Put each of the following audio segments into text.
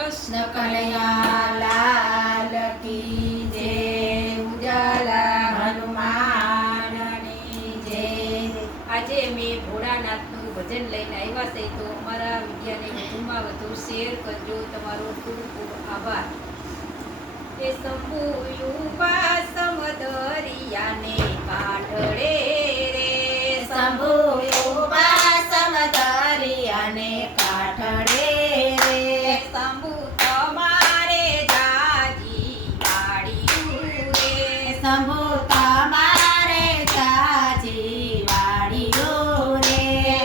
કૃષ્ણ કનૈયા લાલ કી જય, ઉજાલા હનુમાનની જે આજે મેં ભોળાનાથનું ભજન લઈને આવ્યા છે, તો અમારા વિડીયાને વધુમાં વધુ શેર કરજો. તમારો ખૂબ ખૂબ આભાર. એ શંભુ યુ સંભોતા મારે તાજી વાડીઓ રે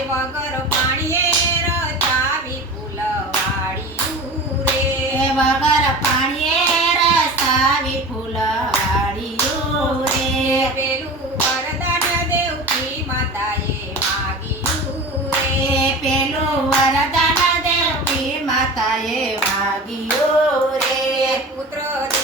વગર પાણીએ રચાવી ફૂલ વાડીઓ રે વગર પાણીએ રસાવી ફૂલ વાડીઓ રે પેલું વરદાન દેવકી માતાએ માગ્યું રે પેલું વરદાન દેવકી માતાએ માગ્યું રે પુત્ર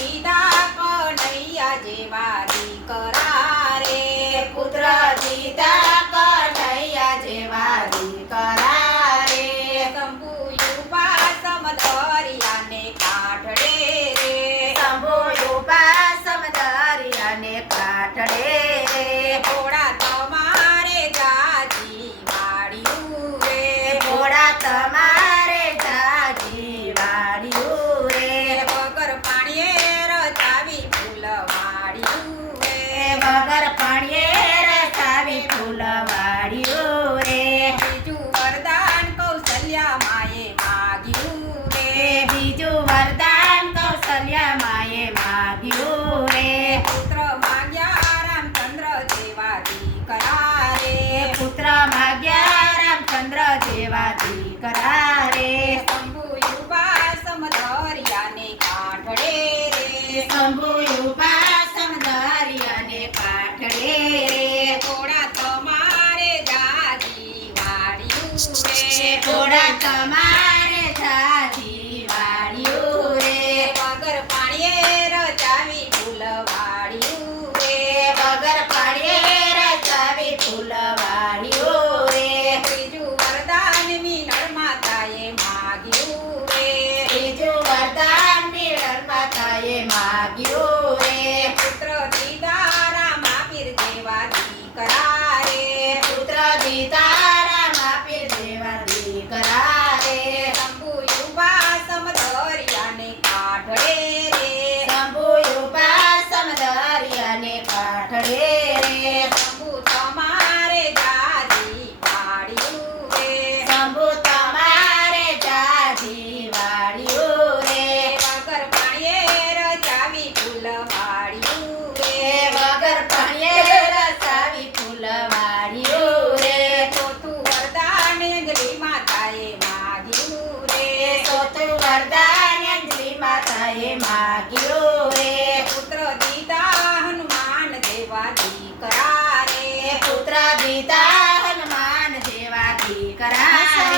ตมะ લેવાતી કરારે. શંભુયુબા સમદરિયાને કાઠડે રે. શંભુયુબા સમદરિયાને કાઠડે રે. લાગ્યો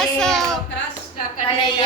ಕಲಸೋ ಕಳೆಯ